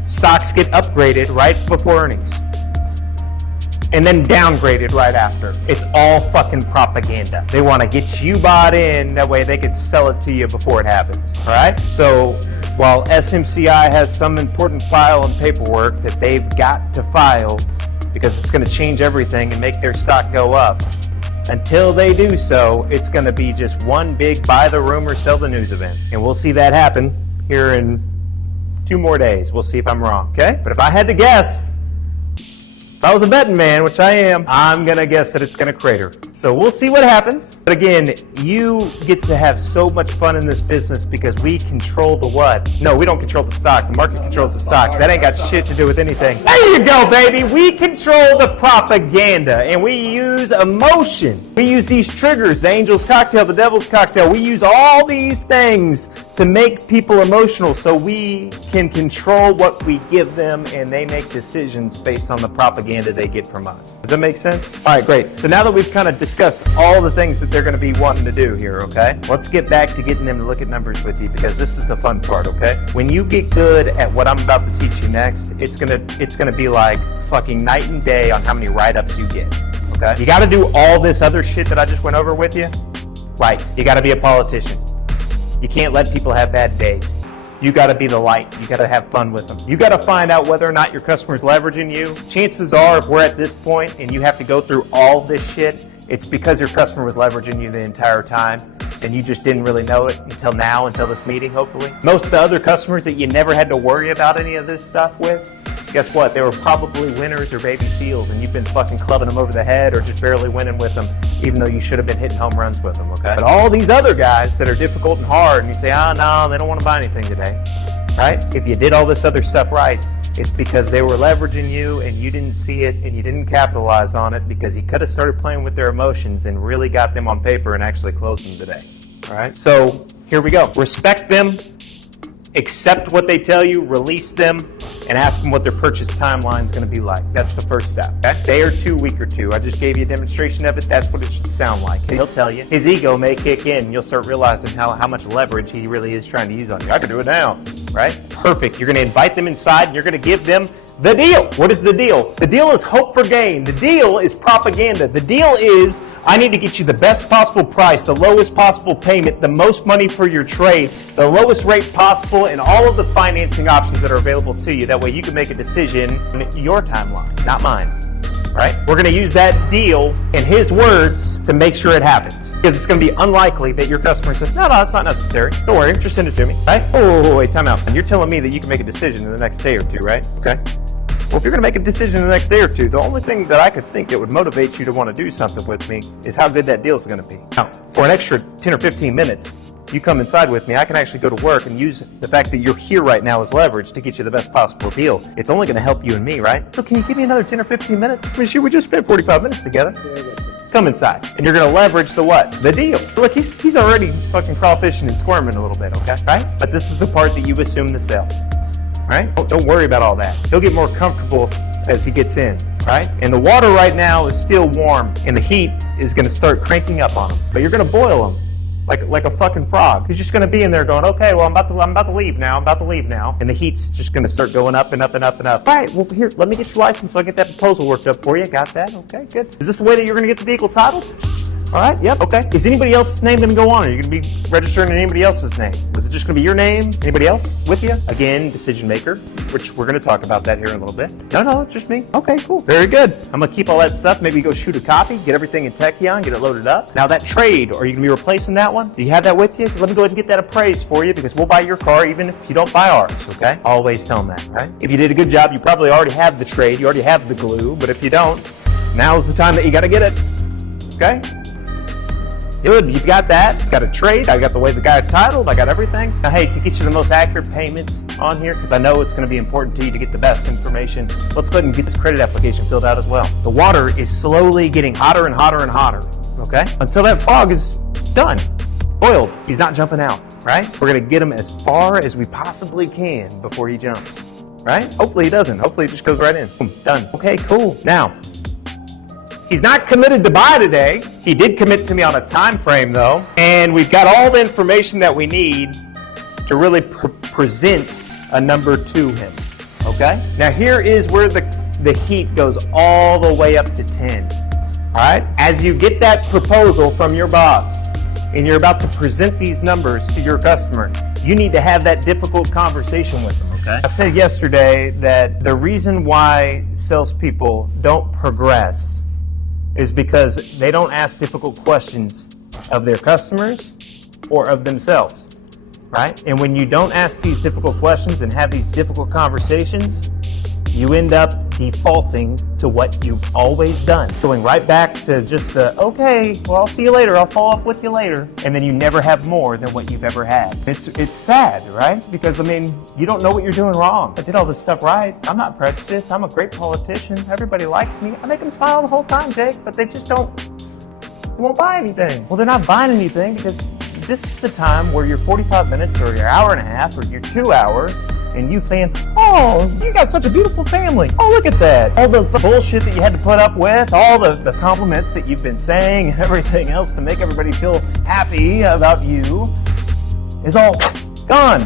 stocks get upgraded right before earnings and then downgraded right after. It's all fucking propaganda. They want to get you bought in, that way they can sell it to you before it happens, all right? So while SMCI has some important file and paperwork that they've got to file because it's going to change everything and make their stock go up, until they do so, it's going to be just one big buy the rumor, sell the news event. And we'll see that happen here in 2 more days. We'll see if I'm wrong, okay? But if I had to guess, if I was a betting man, which I am, I'm going to guess that it's going to crater. So we'll see what happens. But again, you get to have so much fun in this business because we control the what? No, we don't control the stock. The market controls the stock. That ain't got shit to do with anything. There you go, baby. We control the propaganda and we use emotion. We use these triggers, the angel's cocktail, the devil's cocktail. We use all these things to make people emotional so we can control what we give them and they make decisions based on the propaganda they get from us. Does that make sense? All right, great. So now that we've kind of discussed all the things that they're going to be wanting to do here, okay? Let's get back to getting them to look at numbers with you because this is the fun part, okay? When you get good at what I'm about to teach you next, it's gonna be like fucking night and day on how many write-ups you get, okay? You got to do all this other shit that I just went over with you. Right. You got to be a politician. You can't let people have bad days. You got to be the light. You got to have fun with them. You got to find out whether or not your customer's leveraging you. Chances are, if we're at this point and you have to go through all this shit, it's because your customer was leveraging you the entire time and you just didn't really know it until now, until this meeting, hopefully. Most of the other customers that you never had to worry about any of this stuff with, guess what? They were probably winners or baby seals, and you've been fucking clubbing them over the head or just barely winning with them, even though you should have been hitting home runs with them, okay? But all these other guys that are difficult and hard, and you say, no, they don't want to buy anything today, right? If you did all this other stuff right, it's because they were leveraging you and you didn't see it and you didn't capitalize on it because you could have started playing with their emotions and really got them on paper and actually closed them today, all right? So here we go. Respect them. Accept what they tell you, release them, and ask them what their purchase timeline is going to be like. That's the first step. Okay? Day or two, week or two. I just gave you a demonstration of it. That's what it should sound like. He'll tell you. His ego may kick in. You'll start realizing how much leverage he really is trying to use on you. I can do it now, right? Perfect. You're going to invite them inside, and you're going to give them the deal. What is the deal? The deal is hope for gain. The deal is propaganda. The deal is I need to get you the best possible price, the lowest possible payment, the most money for your trade, the lowest rate possible, and all of the financing options that are available to you. That way you can make a decision on your timeline, not mine. right? We're gonna use that deal in his words to make sure it happens. Because it's gonna be unlikely that your customer says, no, it's not necessary. Don't worry, just send it to me, right? Oh, wait, time out. And you're telling me that you can make a decision in the next day or two, right? Okay. Well, if you're gonna make a decision in the next day or two, the only thing that I could think that would motivate you to wanna do something with me is how good that deal is gonna be. Now, for an extra 10 or 15 minutes, you come inside with me, I can actually go to work and use the fact that you're here right now as leverage to get you the best possible deal. It's only going to help you and me, right? So can you give me another 10 or 15 minutes? I mean, sure, we just spent 45 minutes together. Come inside. And you're going to leverage the what? The deal. Look, he's already fucking crawfishing and squirming a little bit, okay? Right? But this is the part that you assume to sell, right? Don't worry about all that. He'll get more comfortable as he gets in, right? And the water right now is still warm and the heat is going to start cranking up on him. But you're going to boil him. Like a fucking frog. He's just gonna be in there going, okay, well, I'm about to leave now. And the heat's just gonna start going up and up and up and up. All right, well, here, let me get your license so I get that proposal worked up for you. Got that? Okay, good. Is this the way that you're gonna get the vehicle titled? All right, yep, okay. Is anybody else's name gonna go on? Are you gonna be registering in anybody else's name? Was it just gonna be your name? Anybody else with you? Again, decision maker, which we're gonna talk about that here in a little bit. No, it's just me. Okay, cool. Very good. I'm gonna keep all that stuff. Maybe go shoot a copy, get everything in Techion, get it loaded up. Now that trade, are you gonna be replacing that one? Do you have that with you? Let me go ahead and get that appraised for you because we'll buy your car even if you don't buy ours, okay? Always tell them that, right? If you did a good job, you probably already have the trade, you already have the glue, but if you don't, now's the time that you gotta get it, okay? Good, you've got that. Got a trade. I got the way the guy titled. I got everything. Now, hey, to get you the most accurate payments on here, because I know it's going to be important to you to get the best information, let's go ahead and get this credit application filled out as well. The water is slowly getting hotter and hotter and hotter, okay? Until that frog is done, boiled. He's not jumping out, right? We're going to get him as far as we possibly can before he jumps, right? Hopefully he doesn't. Hopefully it just goes right in. Boom, done. Okay, cool. Now, he's not committed to buy today. He did commit to me on a time frame though. And we've got all the information that we need to really present a number to him, okay? Now here is where the heat goes all the way up to 10, all right? As you get that proposal from your boss and you're about to present these numbers to your customer, you need to have that difficult conversation with them, okay? I said yesterday that the reason why salespeople don't progress is because they don't ask difficult questions of their customers or of themselves, right? And when you don't ask these difficult questions and have these difficult conversations, you end up defaulting to what you've always done. Going right back to just the, okay, well, I'll see you later, I'll follow up with you later. And then you never have more than what you've ever had. It's sad, right? Because, I mean, you don't know what you're doing wrong. I did all this stuff right. I'm not prejudiced. I'm a great politician. Everybody likes me. I make them smile the whole time, Jake, but they just won't buy anything. Well, they're not buying anything because this is the time where your 45 minutes or your hour and a half or your 2 hours and you saying, oh, you got such a beautiful family. Oh, look at that. All the bullshit that you had to put up with, all the compliments that you've been saying and everything else to make everybody feel happy about you is all gone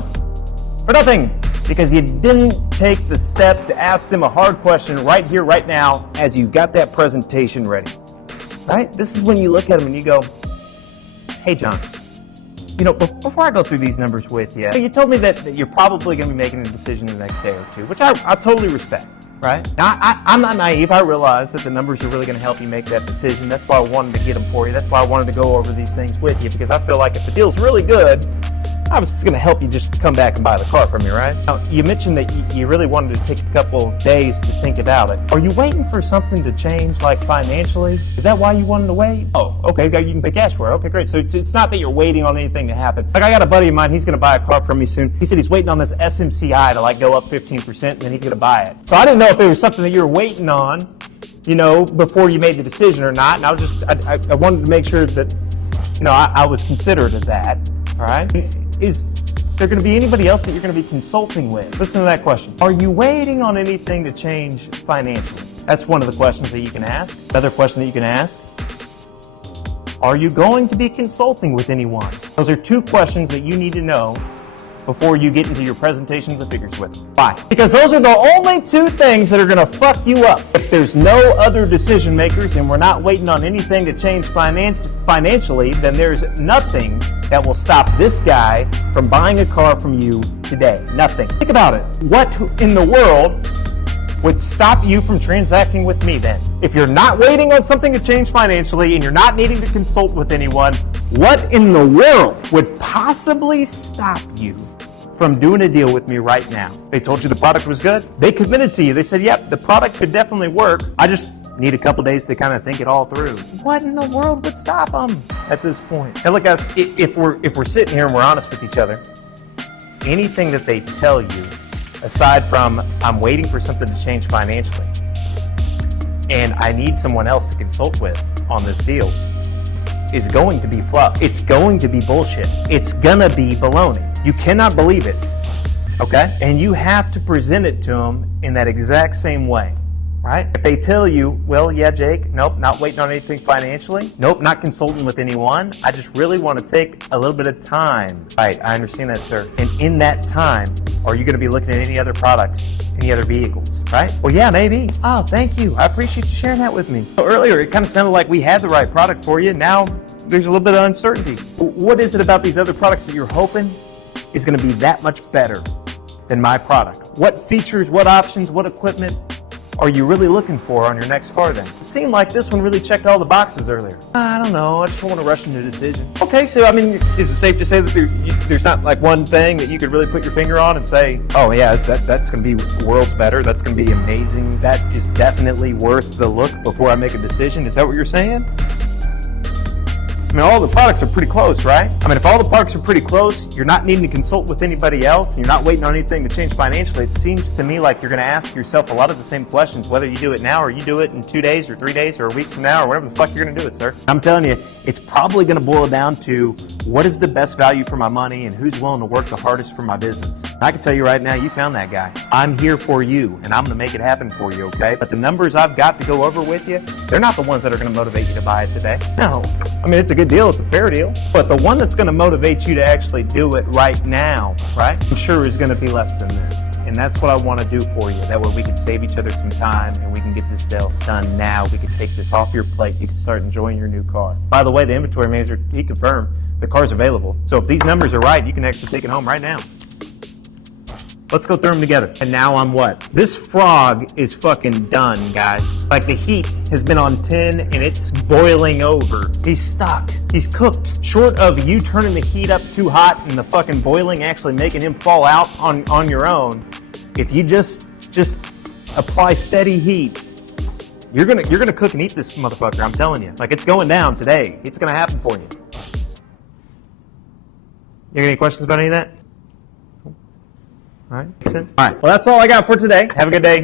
for nothing because you didn't take the step to ask them a hard question right here, right now, as you got that presentation ready, right? This is when you look at them and you go, hey, John, you know, before I go through these numbers with you, you told me that you're probably going to be making a decision in the next day or two, which I totally respect, right? Now, I'm not naive. I realize that the numbers are really going to help you make that decision. That's why I wanted to get them for you. That's why I wanted to go over these things with you, because I feel like if the deal's really good, obviously it's going to help you just come back and buy the car from me, right? Now, you mentioned that you really wanted to take a couple days to think about it. Are you waiting for something to change, like financially? Is that why you wanted to wait? Oh, okay, you can pay cash for it. Okay, great. So it's not that you're waiting on anything to happen. Like, I got a buddy of mine, he's going to buy a car from me soon. He said he's waiting on this SMCI to like go up 15% and then he's going to buy it. So I didn't know if it was something that you were waiting on, you know, before you made the decision or not. And I was just, I wanted to make sure that, you know, I was considerate of that, all right? Is there going to be anybody else that you're going to be consulting with? Listen to that question. Are you waiting on anything to change financially? That's one of the questions that you can ask. Another question that you can ask, are you going to be consulting with anyone? Those are two questions that you need to know before you get into your presentation of the figures with them. Why? Because those are the only two things that are going to fuck you up. If there's no other decision makers and we're not waiting on anything to change financially, then there's nothing that will stop this guy from buying a car from you today. Nothing. Think about it. What in the world would stop you from transacting with me then? If you're not waiting on something to change financially and you're not needing to consult with anyone, what in the world would possibly stop you from doing a deal with me right now? They told you the product was good. They committed to you. They said, yep, the product could definitely work. I just need a couple days to kind of think it all through. What in the world would stop them at this point? And look, guys, if we're sitting here and we're honest with each other, anything that they tell you, aside from I'm waiting for something to change financially and I need someone else to consult with on this deal, is going to be fluff. It's going to be bullshit. It's gonna be baloney. You cannot believe it, okay? And you have to present it to them in that exact same way, right? If they tell you, well, yeah, Jake, nope, not waiting on anything financially. Nope, not consulting with anyone. I just really want to take a little bit of time. Right, I understand that, sir. And in that time, are you going to be looking at any other products, any other vehicles, right? Well, yeah, maybe. Oh, thank you. I appreciate you sharing that with me. So earlier, it kind of sounded like we had the right product for you. Now, there's a little bit of uncertainty. What is it about these other products that you're hoping is going to be that much better than my product? What features, what options, what equipment are you really looking for on your next car then? It seemed like this one really checked all the boxes earlier. I don't know, I just don't want to rush into a decision. Okay, so I mean, is it safe to say that there's not like one thing that you could really put your finger on and say, oh yeah, that's going to be worlds better, that's going to be amazing, that is definitely worth the look before I make a decision? Is that what you're saying? I mean, all the products are pretty close, right? I mean, if all the products are pretty close, you're not needing to consult with anybody else, and you're not waiting on anything to change financially, it seems to me like you're going to ask yourself a lot of the same questions, whether you do it now or you do it in 2 days or 3 days or a week from now or whatever the fuck you're going to do it, sir. I'm telling you, it's probably going to boil down to what is the best value for my money and who's willing to work the hardest for my business. I can tell you right now, you found that guy. I'm here for you, and I'm going to make it happen for you, okay? But the numbers I've got to go over with you, they're not the ones that are going to motivate you to buy it today. No. I mean, it's a good deal, it's a fair deal, but the one that's going to motivate you to actually do it right now, right, I'm sure is going to be less than this. And that's what I want to do for you. That way we can save each other some time and we can get this deal done now. We can take this off your plate. You can start enjoying your new car. By the way, the inventory manager, he confirmed the car's available. So if these numbers are right, you can actually take it home right now. Let's go through them together. And now I'm what? This frog is fucking done, guys. Like the heat has been on 10 and it's boiling over. He's stuck. He's cooked. Short of you turning the heat up too hot and the fucking boiling actually making him fall out on your own, if you just apply steady heat, you're gonna cook and eat this motherfucker, I'm telling you. Like, it's going down today. It's gonna happen for you. You got any questions about any of that? All right, makes sense. All right, well, that's all I got for today. Have a good day.